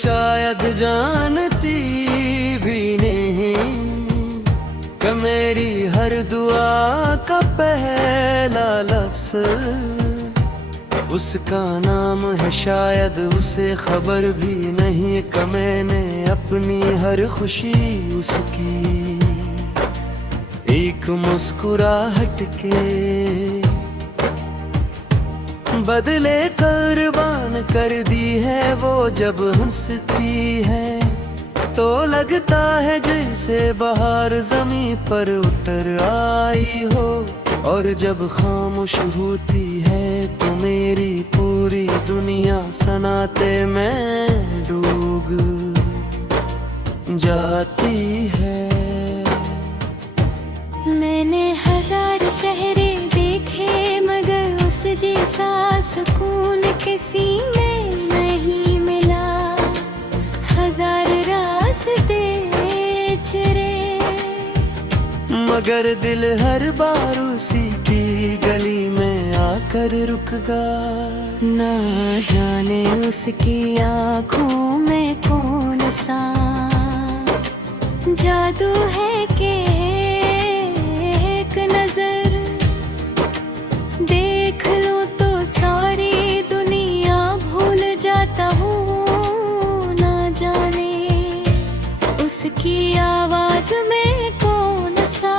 शायद जानती भी नहीं कि मेरी हर दुआ का पहला लफ्ज़ उसका नाम है। शायद उसे खबर भी नहीं कि मैंने अपनी हर खुशी उसकी एक मुस्कुराहट के बदले कुर्बान कर दी है। वो जब हंसती है तो लगता है जैसे बाहर जमीन पर उतर आई हो, और जब खामोश होती है तो मेरी पूरी दुनिया सनाते में डूब जाती है। मैंने हजार चेहरे देखे मगर उस जैसा सुकून किसी में नहीं मिला। हजार रास्ते चले मगर दिल हर बार उसी की गली में आकर रुक गया। न जाने उसकी आँखों में कौन सा जादू है कि एक नजर देख लो तो सारी दुनिया भूल जाता हूँ। ना जाने उसकी आवाज में कौन सा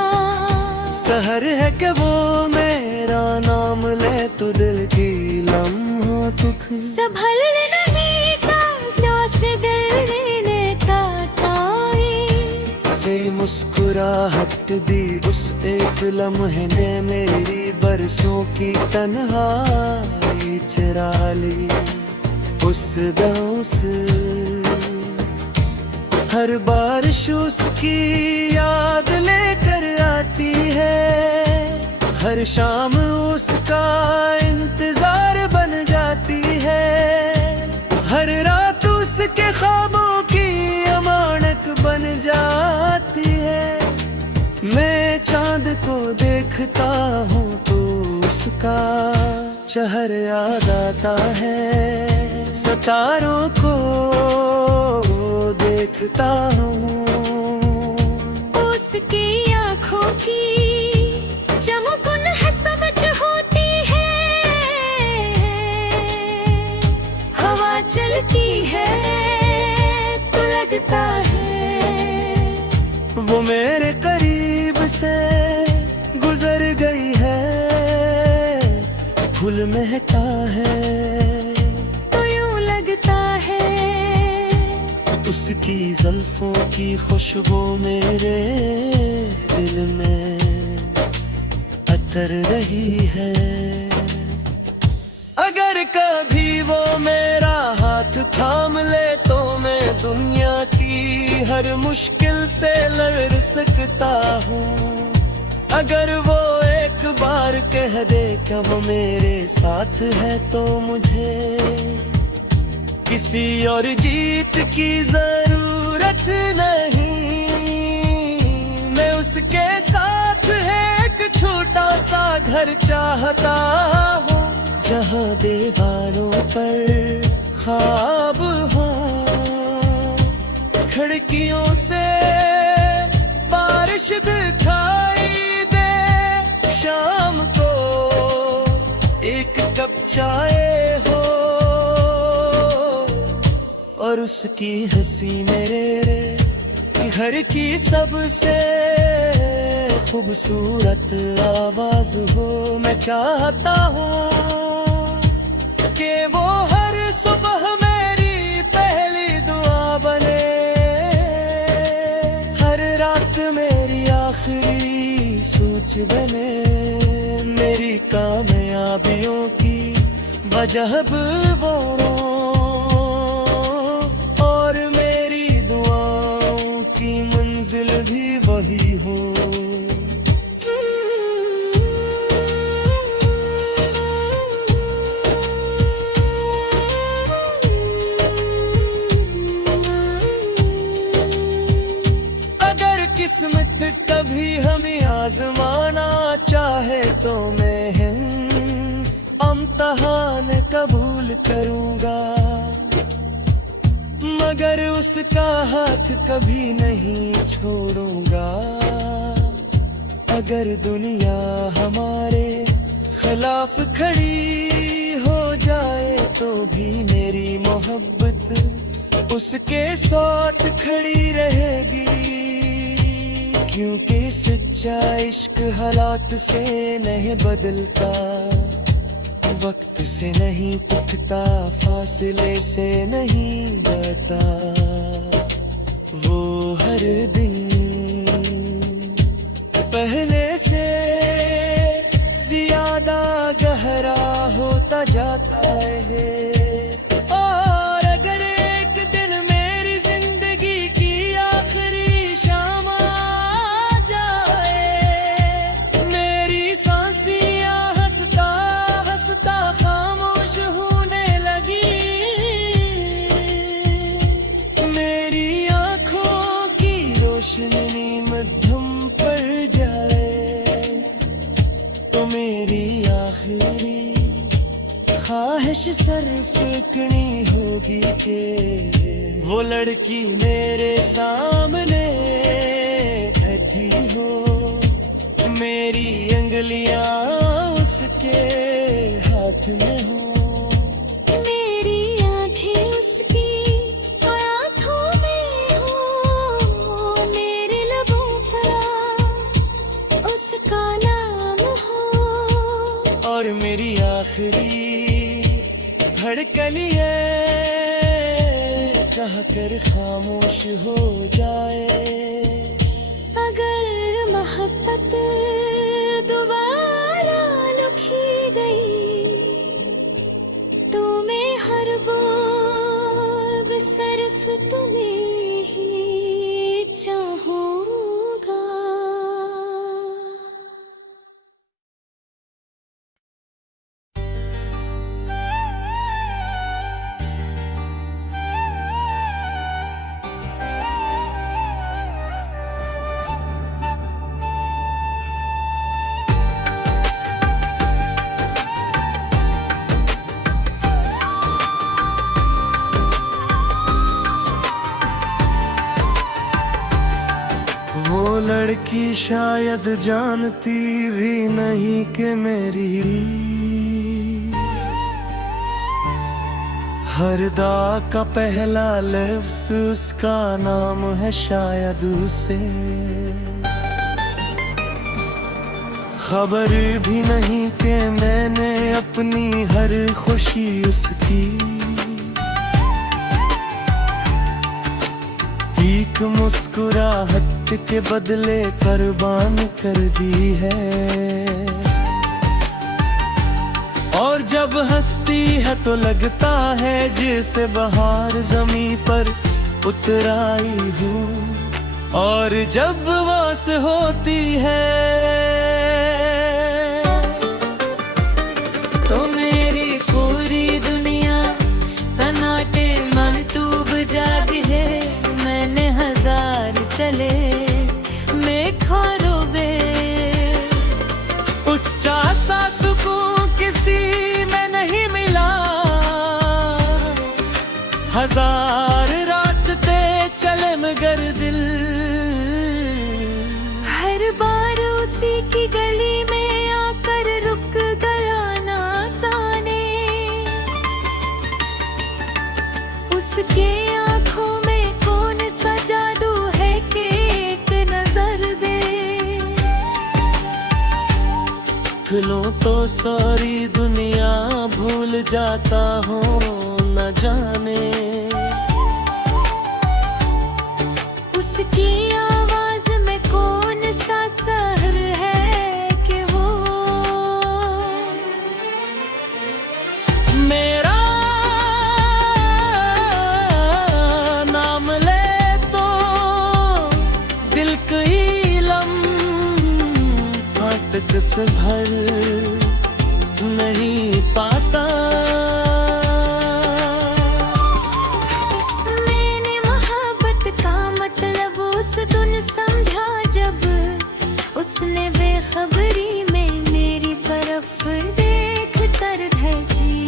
सहर है कि वो मेरा नाम ले तो दिल की लम्हों दुख संभल नहीं था से दिल ने काटाई से मुस्कुराहट दी उस एक लम्हे ने मेरी बरसों की तन्हाई चुरा ली। उस दम से हर बारिश उसकी याद लेकर आती है। हर शाम उसका इंतजार बन जाती है। हर रात उसके ख्वाबों की अमानत बन जाती है। मैं चांद को देखता हूँ तो उसका चेहरा याद आता है। सितारों को देखता हूँ उसकी आँखों की चमक है समझ होती है। हवा चलती है तो लगता है वो मेरे करीब से गुजर गई है। फूल महका है तो यूं लगता है उसकी ज़ुल्फ़ों की खुशबू मेरे दिल में अतर रही है। अगर कभी वो मेरा हाथ थाम ले तो मैं दुनिया की हर मुश्किल से लड़ सकता हूँ। अगर वो एक बार कह दे कि वो मेरे साथ है तो मुझे किसी और जीत की जरूरत नहीं। मैं उसके साथ एक छोटा सा घर चाहता हूँ जहाँ दीवारों पर ख्वाब हो। खिड़कियों से बारिश दिखाई दे शाम को एक कप चाय हो, और उसकी हंसी मेरे घर की सबसे खूबसूरत आवाज हो। मैं चाहता हूँ कि वो हर सुबह मेरी पहली दुआ बने। हर रात मेरी आखिरी सोच बने। मेरी कामयाबियों की वजह वो भी वही हो। अगर किस्मत कभी हमें आजमाना चाहे तो मैं इम्तिहान कबूल करूंगा। मगर उसका हाथ कभी नहीं छोड़ूंगा। अगर दुनिया हमारे खिलाफ खड़ी हो जाए तो भी मेरी मोहब्बत उसके साथ खड़ी रहेगी। क्योंकि सच्चा इश्क हालात से नहीं बदलता, वक्त से नहीं टूटता, फासले से नहीं बढ़ता। वो हर दिन पहले से ज्यादा गहरा होता जाता है। और अगर एक दिन मेरी जिंदगी की आखिरी शाम आ जाए, मेरी सांसियां हंसता हंसता खामोश होने लगी, मेरी आंखों की रोशनी मध्यम पड़ जाए, तो मेरी आखिरी ख्वाहिश सिर्फ इतनी होगी कि वो लड़की मेरे सामने बैठी हो, मेरी अंगलियां उसके हाथ में हो। मेरी आंखें उसकी आंखों में हो, मेरे लबों पर उसका नाम हो, और मेरी आखिरी धड़कनिए कहकर खामोश हो जाए। अगर मोहब्बत दोबारा लिखी गई तो मैं हर बार सिर्फ तुम्हें ही चाहूंगा। वो लड़की शायद जानती भी नहीं कि मेरी हरदा का पहला लफ्ज़ उसका नाम है, शायद उसे खबर भी नहीं कि मैंने अपनी हर खुशी उसकी एक मुस्कुराहट के बदले कुर्बान कर दी है। और जब हंसती है तो लगता है जैसे बहार ज़मीं पर उतर आई हूँ, और जब वास होती है तो मेरी पूरी दुनिया सन्नाटे मन डूब जाती है। मैंने हजार चले मैं खोरोबे, उस सा सुकून किसी में नहीं मिला। हजार रास्ते चले मगर दिल हर बार उसी की गली में आकर रुक गया ना जाने। उसके आंखों में कौन सा जादू है कि एक नजर दे। खिलो तो सारी दुनिया भूल जाता हूँ न जाने। उसकी आवाज में कौन सा सहर है कि वो मेरा नाम ले तो दिल की लम्हा तक संभल नहीं पाता। मैंने मोहब्बत का मतलब उस दिन समझा जब उसने बेखबरी में मेरी तरफ देख कर भेजी।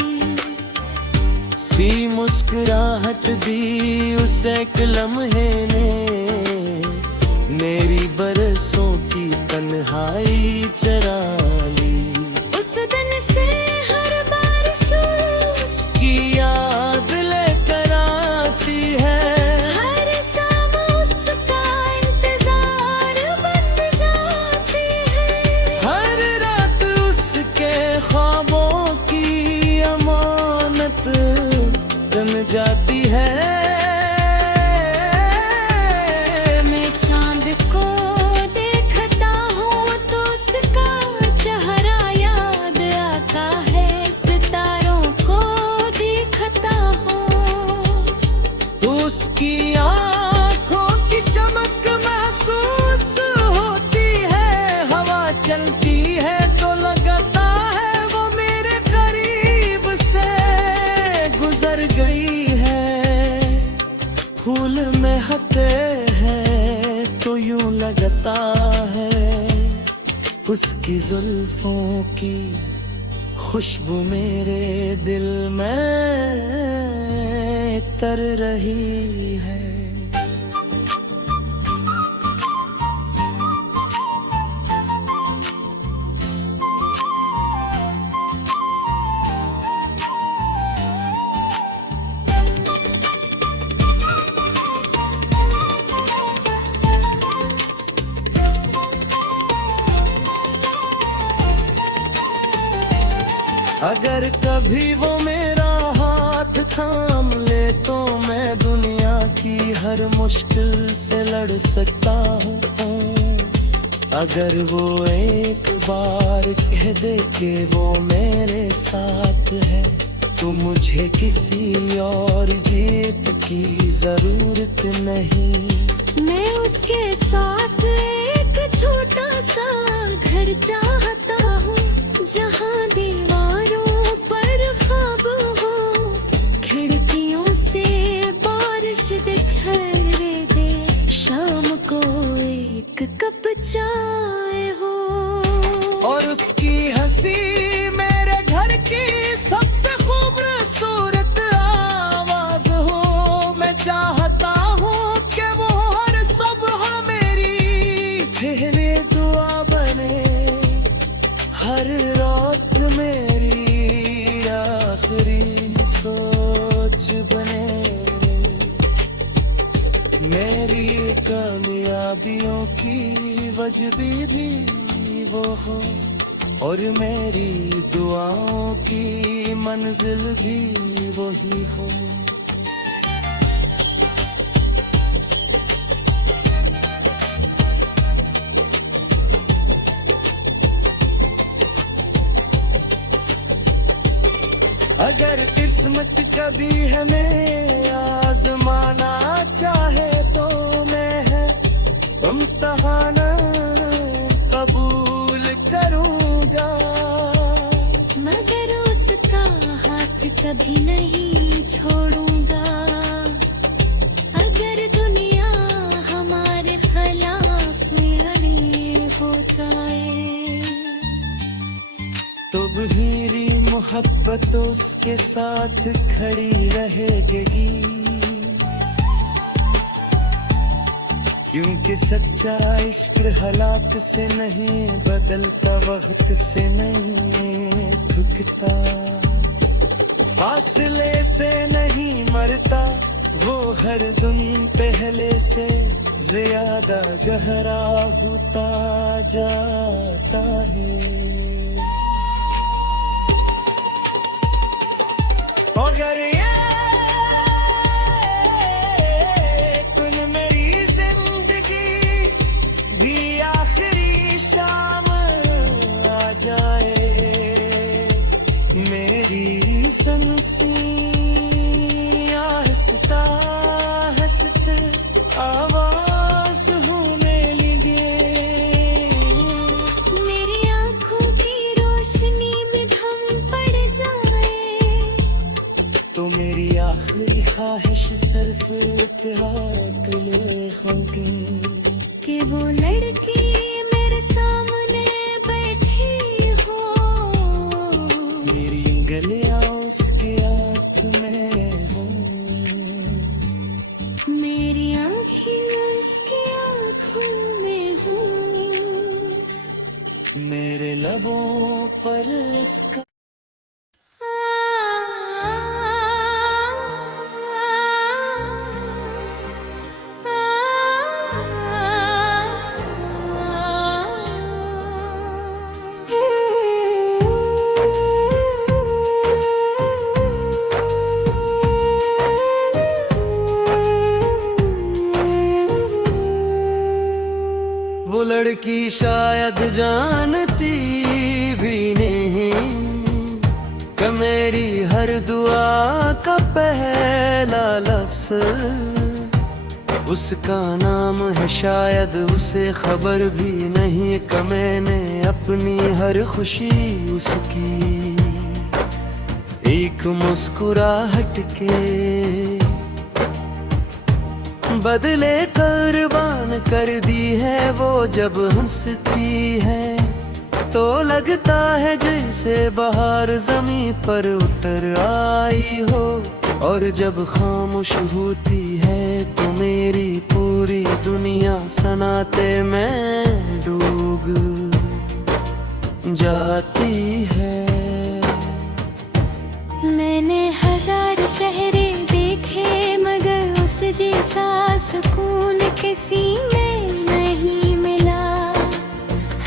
सी मुस्कुराहट दी उस एक लम्हे ने, मेरी बरसों की तन्हाई चरा ली। उस दिन से हर बारिश उसकी याद लेकर आती है, हर शाम उसका इंतजार बन जाती है। हर रात उसके ख्वाबों की अमानत बन जाती है। मैं चांद को देखता हूँ तो उसका चेहरा याद आता है, सितारों को देखता हूँ उसकी आँखों की चमक महसूस होती है, हवा चलती है तो लगता है वो मेरे करीब से गुजर गई है। फूल महके हैं तो यूं लगता है उसकी जुल्फों की खुशबू मेरे दिल में तर रही है। अगर कभी वो मेरा हाथ थाम ले तो मैं दुनिया की हर मुश्किल से लड़ सकता हूँ। अगर वो एक बार कह दे कि वो मेरे साथ है, तो मुझे किसी और जीत की जरूरत नहीं। मैं उसके साथ एक छोटा सा घर चाहता हूँ, जहाँ दीवारों पर ख्वाब हो, खिड़कियों से बारिश दिखाई दे, शाम को एक कप चाय हो। और उसकी हंसी मेरे घर की सबसे खूबसूरत आवाज हो। मैं चाहता हूँ कि वो हर सुबह मेरी पहली दुआ बने, हर रात मेरी आखिरी सोच बने। मेरी कामयाबियों की वजह भी वो हो, और मेरी दुआओं की मंजिल भी वही हो। अगर किस्मत कभी हमें आजमाना चाहे तो मैं है इम्तिहान कबूल करूंगा, मगर उसका हाथ कभी नहीं छोड़ूंगा। अगर दुनिया हमारे खिलाफ अड़ी हो जाए, तो मेरी मोहब्बत उसके साथ खड़ी रहेगी, क्योंकि सच्चा इश्क हालात से नहीं बदलता, वक्त से नहीं थकता, फासले से नहीं मरता, वो हर दिन पहले से ज्यादा गहरा होता जाता है। अगर ये तूने मेरी जिंदगी भी आखिरी शाम आ जाए, मेरी सांसें हंसता हंसता आवाज होने लगे, मेरी आँखों की रोशनी में धम पड़ जाए, तो मेरी आखिरी ख्वाहिश सिर्फ इत्तेहाद ले कि वो लड़की मेरे सामने बैठी हो, मेरी उंगलियां उसके हाथ में हो। लबों पर इसका वो लड़की शायद जानती भी नहीं कि मेरी हर दुआ का पहला लफ्ज़ उसका नाम है। शायद उसे खबर भी नहीं कि मैंने अपनी हर खुशी उसकी एक मुस्कुराहट के बदले कुर्बान कर दी है। वो जब हंसती है तो लगता है जैसे बाहर जमीन पर उतर आई हो, और जब खामोश होती है तो मेरी पूरी दुनिया सनाते में डूब जाती है। मैंने हजार चेहरे देखे मगर उस जैसा सुकून किसी में नहीं मिला।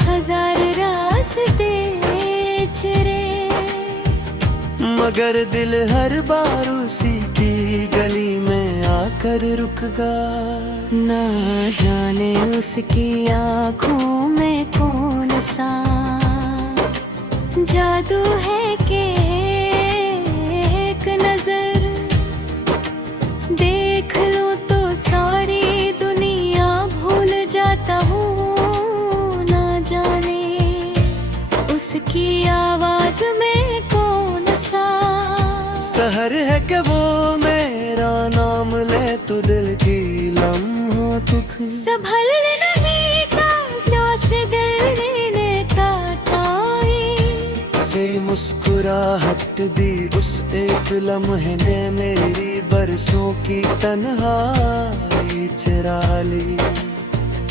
हजार रास्ते चुरे मगर दिल हर बार उसी की गली में आकर रुक गया। ना जाने उसकी आँखों में कौन सा जादू है कि एक नजर देख लो तो सारी दुनिया भूल जाता हूँ। ना जाने उसकी आवाज में कौन सा सहर है कि वो मेरा नाम ले तो दिल की लम्हों तुख संभल नहीं का प्यास दिल ने काटाई से मुस्कुराहट दी उस एक लम्हे ने मेरी बरसों की तन्हाई चुरा ली।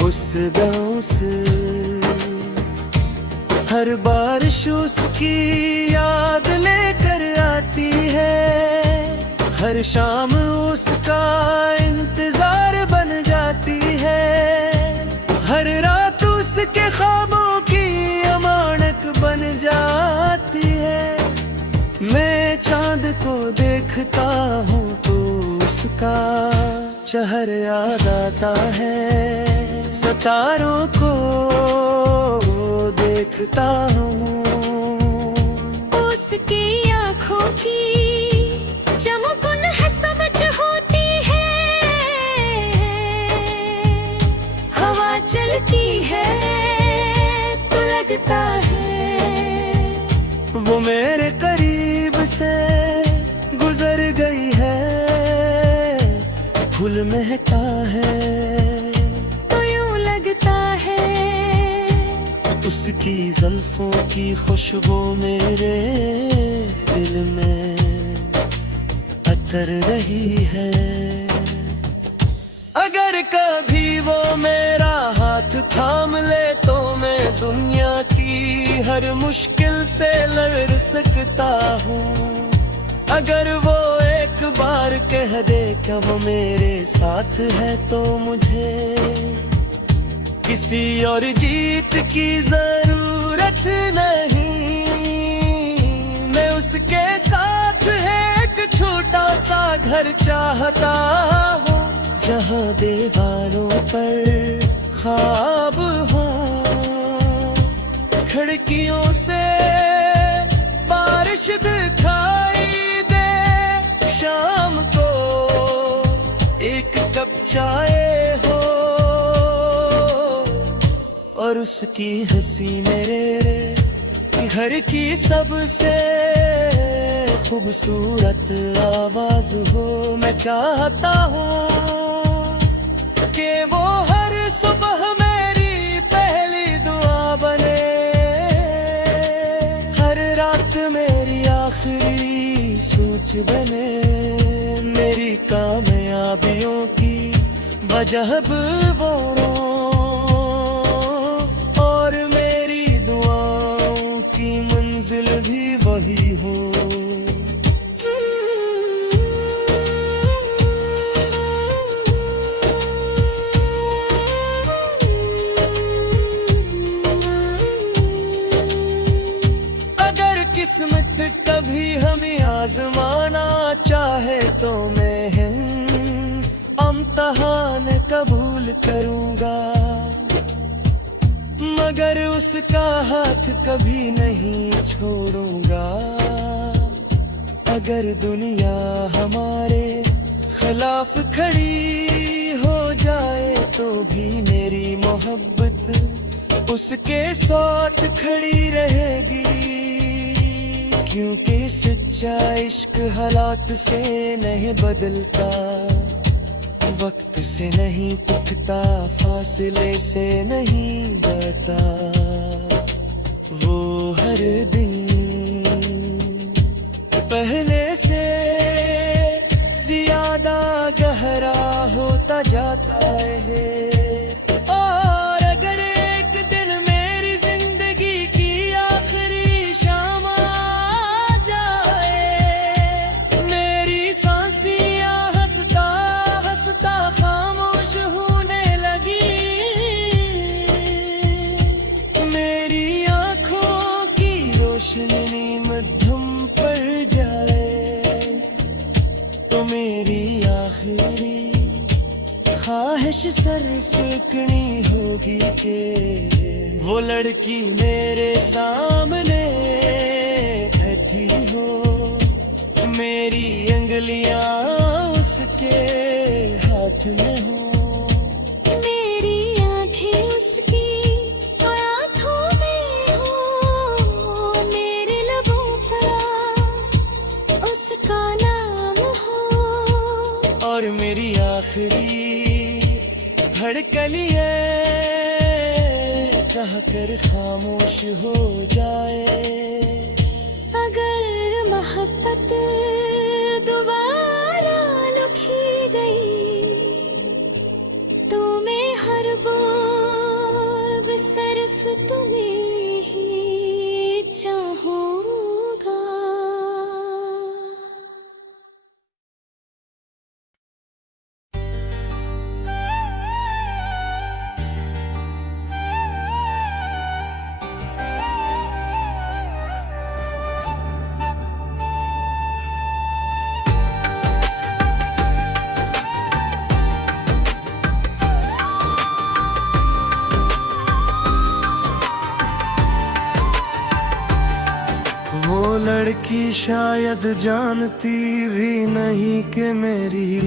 उस गाँव से हर बारिश उसकी याद लेकर आती है। हर शाम उसका इंतजार बन जाती है। हर रात उसके ख्वाबों की अमानत बन जाती है। मैं चांद को देखता हूँ तो उसका चेहरा याद आता है। सितारों को देखता हूँ उसकी आँखों की चमक है समझ होती है। हवा चलती है तो लगता है वो मेरे करीब से गुजर गई है। फूल महका है तो यूं लगता है उसकी जुल्फों की खुशबू मेरे दिल में अतर रही है। अगर कभी वो मेरा हाथ थाम ले तो मैं दुनिया की हर मुश्किल से लड़ सकता हूँ। अगर वो एक बार कह दे कि वो मेरे साथ है तो मुझे किसी और जीत की जरूरत नहीं। मैं उसके साथ है एक छोटा सा घर चाहता हूँ जहाँ दीवारों पर ख्वाब हो। खिड़कियों से बारिश दिखाई दे शाम को एक कप चाय हो, और उसकी हंसी मेरे घर की सबसे खूबसूरत आवाज हो। मैं चाहता हूँ कि वो हर सुबह मेरी पहली दुआ बने, हर रात मेरी आखिरी सोच बने। मेरी कामयाबियों की वजह वो और मेरी दुआओं आजमाना चाहे तो मैं इम्तिहान कबूल करूंगा, मगर उसका हाथ कभी नहीं छोड़ूंगा। अगर दुनिया हमारे खिलाफ खड़ी हो जाए तो भी मेरी मोहब्बत उसके साथ खड़ी रहेगी, क्योंकि सच्चा इश्क हालात से नहीं बदलता, वक्त से नहीं टूटता, फासले से नहीं बढ़ता। वो हर दिन पहले से ज्यादा गहरा होता जाता है। और अगर एक दिन मेरी जिंदगी की आखिरी शाम आ जाए, मेरी सांसियां हंसता हंसता खामोश होने लगी, मेरी आंखों की रोशनी मध्यम पर जाए, तो मेरी आखिरी ख्वाहिश सिर्फ इतनी होगी कि वो लड़की मेरे सामने बैठी हो, मेरी उंगलियां उसके हाथ में हो, मेरी आंखें उसकी आंखों में हो, मेरे लबों पर उसका नाम हो, और मेरी आखिरी धड़कनिए कह कर खामोश हो जाए। अगर मोहब्बत दोबारा लिखी गई तो मैं हर बार सिर्फ तुम्हें ही चाहूंगा। वो लड़की शायद जानती भी नहीं कि मेरी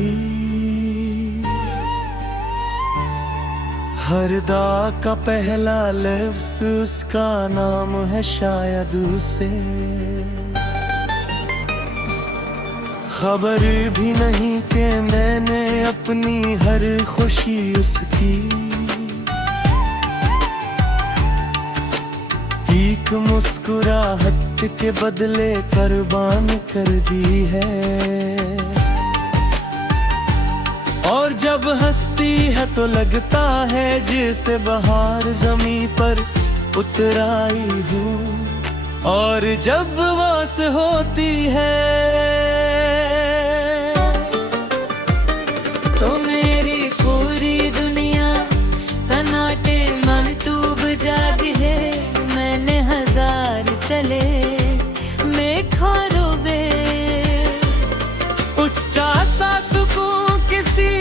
हरदा का पहला लफ्ज़ उसका नाम है, शायद उसे खबर भी नहीं कि मैंने अपनी हर खुशी उसकी एक मुस्कुराहट के बदले कुर्बान कर दी है। और जब हंसती है तो लगता है जैसे बहार जमीन पर उतर आई हूँ, और जब वास होती है तो मेरी पूरी दुनिया सन्नाटे मन डूब जाती है। मैंने हजार चले मैं खोरोबे, उस सा सुकून किसी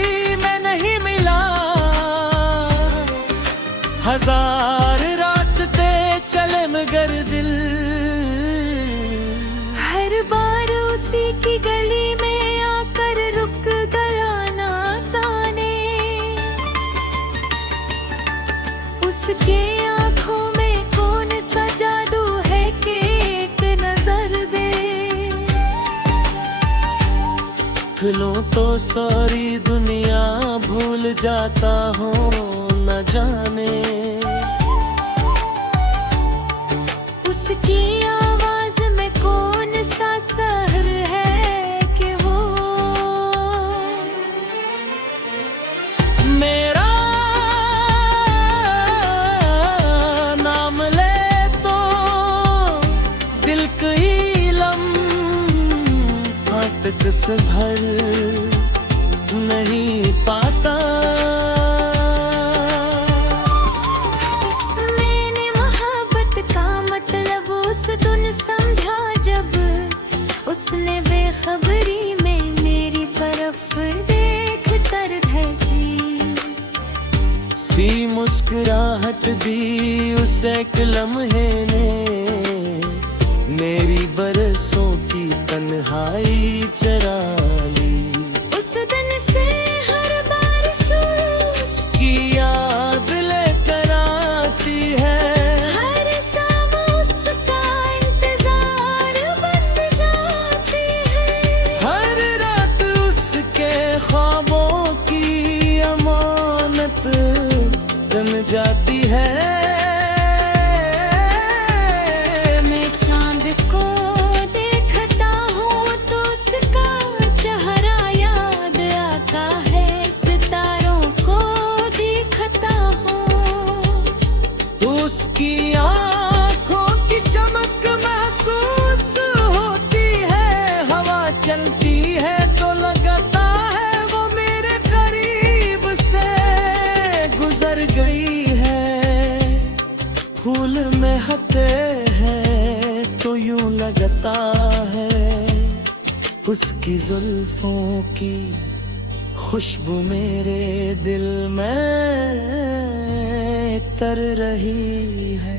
में नहीं मिला, हजार रास्ते चले मगर दिल हर बार उसी की गली में आकर रुक गया ना जाने। उसके आंखों में कौन सा जादू है कि एक नजर दे, खिलो तो सारी दुनिया भूल जाता हूँ न जाने। उसकी आवाज में कौन सा सहर है कि वो मेरा नाम ले तो दिल की लम्हा तक से भर नहीं पाता। मैंने मोहब्बत का मतलब उस दिन समझा जब उसने उस एक लम्हे ने मेरी बरसों की तन्हाई चरा ली। उस दिन से हर बारिश उसकी याद लेकर आती है, हर शाम उसका इंतजार बन जाती है। हर रात उसके ख्वाबों की अमानत बन जाती है। मैं चांद को देखता हूँ तो उसका चेहरा याद आता है, सितारों को देखता हूँ तो उसकी आँखों की चमक महसूस होती है। हवा चलती है तो लगता है वो मेरे करीब से गुजर गई है। फूल महकते हैं तो यूं लगता है उसकी जुल्फों की खुशबू मेरे दिल में तर रही है।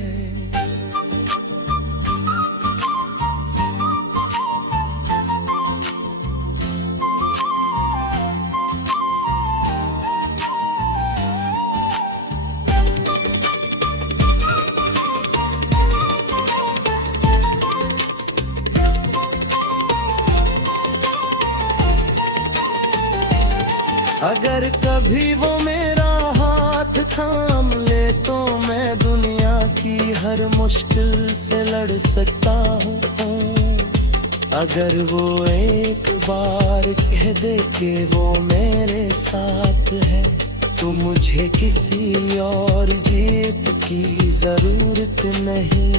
अगर कभी वो मेरा हाथ थाम ले तो मैं दुनिया की हर मुश्किल से लड़ सकता हूँ। अगर वो एक बार कह दे कि वो मेरे साथ है तो मुझे किसी और जीत की जरूरत नहीं।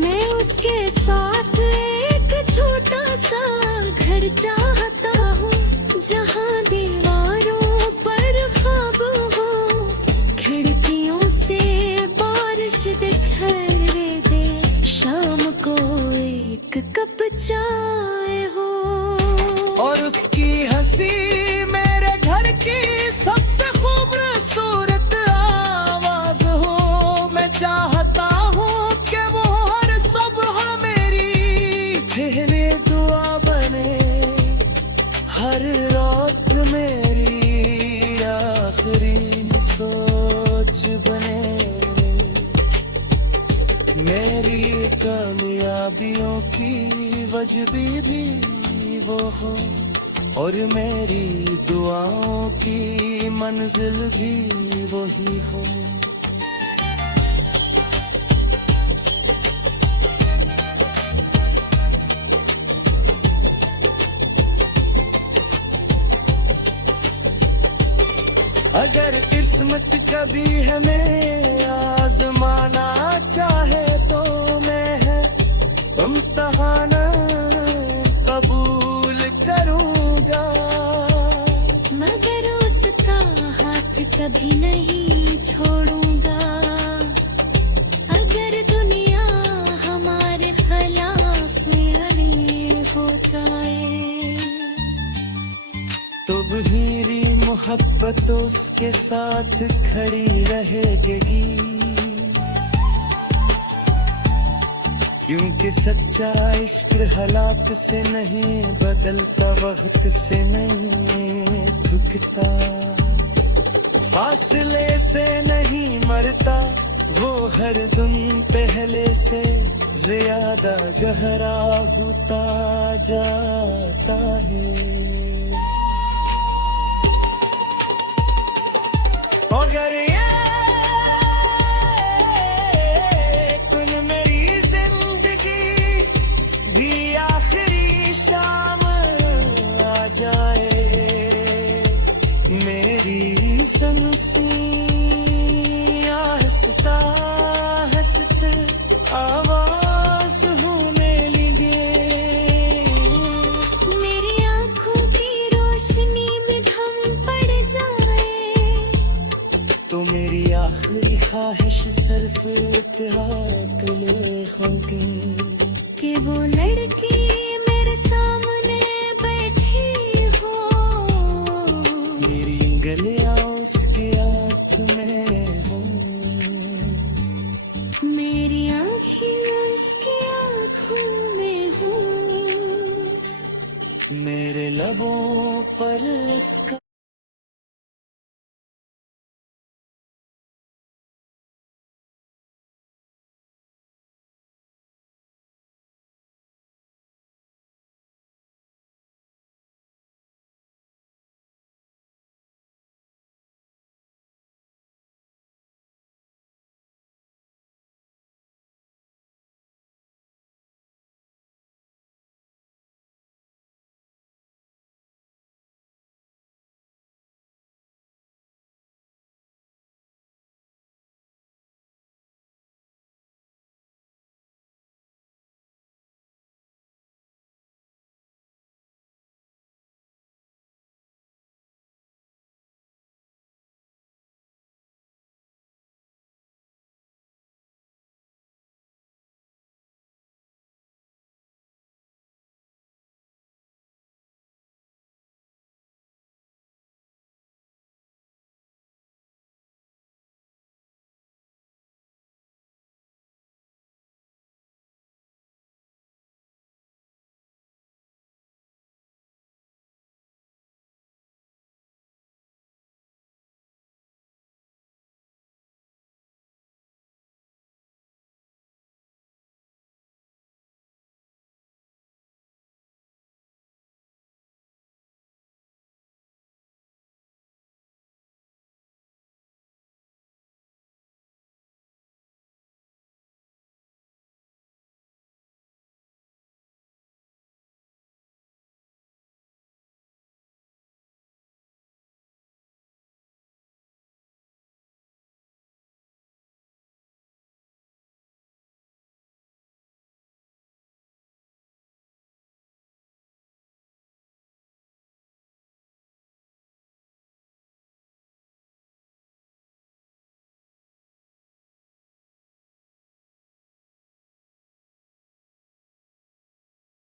मैं उसके साथ एक छोटा सा घर चाहता हूँ, जहाँ दीवारों पर ख्वाब हो, खिड़कियों से बारिश दिखाई दे, शाम को एक कप चाय हो और उसकी हंसी मेरे घर की सबसे खूबसूरत आवाज हो। मैं चाहता हूँ कि वो हर सुबह मेरी पहली दुआ बने, हर रात मेरी आखिरी सोच बने। मेरी कामयाबियों की वजह भी वो हो और मेरी दुआओं की मंजिल भी वही हो। अगर किस्मत कभी हमें आजमाना चाहे तो मैं है इम्तिहान कबूल करूंगा, मगर उसका हाथ कभी नहीं छोड़ूंगा। अगर दुनिया हमारे खिलाफ अड़ी हो जाए तो मेरी मोहब्बत उसके साथ खड़ी रहेगी, क्योंकि सच्चा इश्क हालात से नहीं बदलता, वक्त से नहीं झुकता, फासले से नहीं मरता, वो हर दिन पहले से ज्यादा गहरा होता जाता है। अगर ये कुल मेरी जिंदगी भी आखिरी शाम आ जाए, मेरी सांसें आहिस्ता आहिस्ता आवाज होने लगे, मेरी आंखों की रोशनी में धम पड़ जाए, तो मेरी आखिरी ख्वाहिश सिर्फ इत्तेहाद होगी कि वो लड़की मेरे सामने बैठी हो, मेरी उंगलियां उसके हाथ में हो, लबों पर इसका